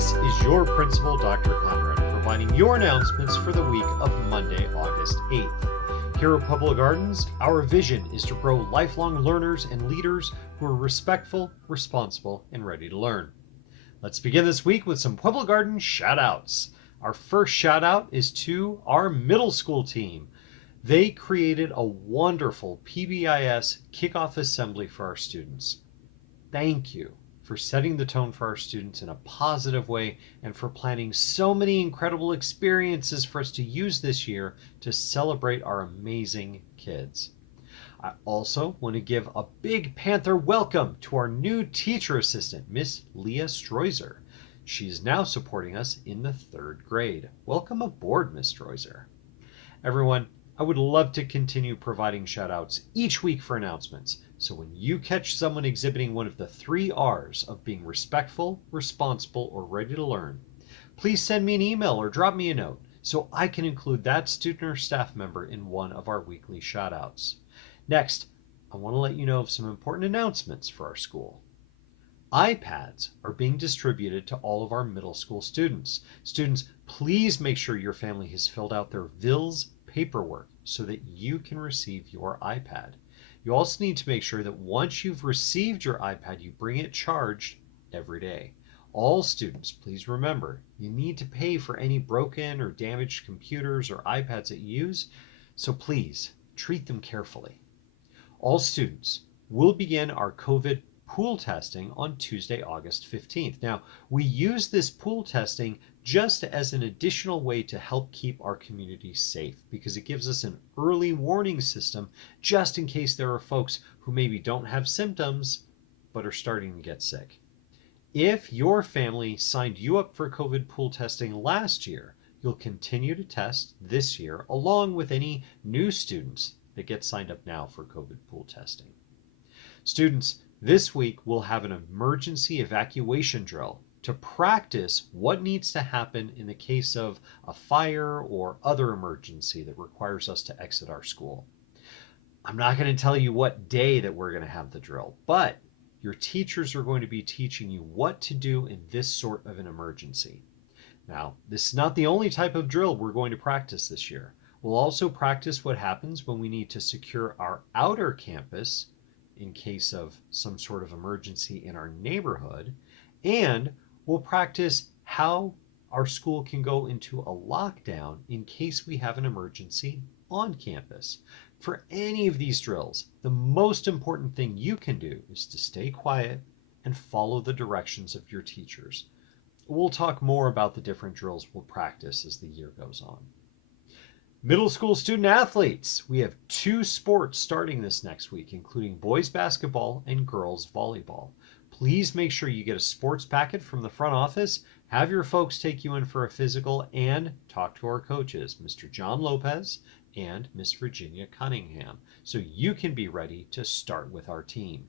This is your principal, Dr. Conrad, providing your announcements for the week of Monday, August 8th. Here at Pueblo Gardens, our vision is to grow lifelong learners and leaders who are respectful, responsible, and ready to learn. Let's begin this week with some Pueblo Gardens shout-outs. Our first shout-out is to our middle school team. They created a wonderful PBIS kickoff assembly for our students. Thank you for setting the tone for our students in a positive way and for planning so many incredible experiences for us to use this year to celebrate our amazing kids. I also want to give a big Panther welcome to our new teacher assistant, Miss Leah Streuser. She is now supporting us in the 3rd grade. Welcome aboard, Miss Streuser. Everyone, I would love to continue providing shout-outs each week for announcements. So when you catch someone exhibiting one of the 3 R's of being respectful, responsible, or ready to learn, please send me an email or drop me a note so I can include that student or staff member in one of our weekly shout-outs. Next, I want to let you know of some important announcements for our school. iPads are being distributed to all of our middle school students. Students, please make sure your family has filled out their VILS paperwork so that you can receive your iPad. You also need to make sure that once you've received your iPad, you bring it charged every day. All students, please remember, you need to pay for any broken or damaged computers or iPads that you use, so please treat them carefully. All students will begin our COVID pool testing on Tuesday, August 15th. Now, we use this pool testing just as an additional way to help keep our community safe because it gives us an early warning system just in case there are folks who maybe don't have symptoms but are starting to get sick. If your family signed you up for COVID pool testing last year, you'll continue to test this year along with any new students that get signed up now for COVID pool testing. Students, this week we'll have an emergency evacuation drill to practice what needs to happen in the case of a fire or other emergency that requires us to exit our school. I'm not going to tell you what day that we're going to have the drill, but your teachers are going to be teaching you what to do in this sort of an emergency. Now, this is not the only type of drill we're going to practice this year. We'll also practice what happens when we need to secure our outer campus in case of some sort of emergency in our neighborhood, and we'll practice how our school can go into a lockdown in case we have an emergency on campus. For any of these drills, the most important thing you can do is to stay quiet and follow the directions of your teachers. We'll talk more about the different drills we'll practice as the year goes on. Middle school student athletes, we have 2 sports starting this next week, including boys basketball and girls volleyball. Please make sure you get a sports packet from the front office, have your folks take you in for a physical, and talk to our coaches, Mr. John Lopez and Miss Virginia Cunningham, so you can be ready to start with our team.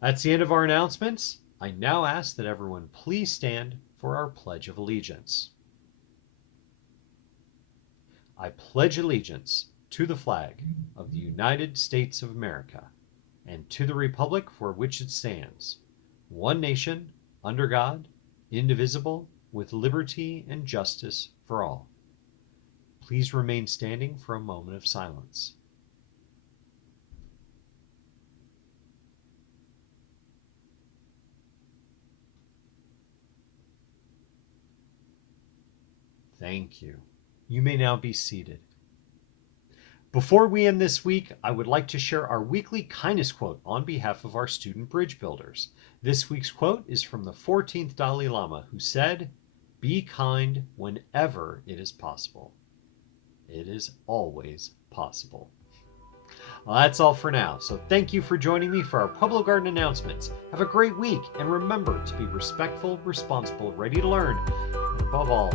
That's the end of our announcements. I now ask that everyone please stand for our Pledge of Allegiance. I pledge allegiance to the flag of the United States of America and to the republic for which it stands, one nation, under God, indivisible, with liberty and justice for all. Please remain standing for a moment of silence. Thank you. You may now be seated. Before we end this week, I would like to share our weekly kindness quote on behalf of our student bridge builders. This week's quote is from the 14th Dalai Lama, who said, "Be kind whenever it is possible." It is always possible. Well, that's all for now, so thank you for joining me for our Pueblo Garden announcements. Have a great week, and remember to be respectful, responsible, ready to learn, and above all,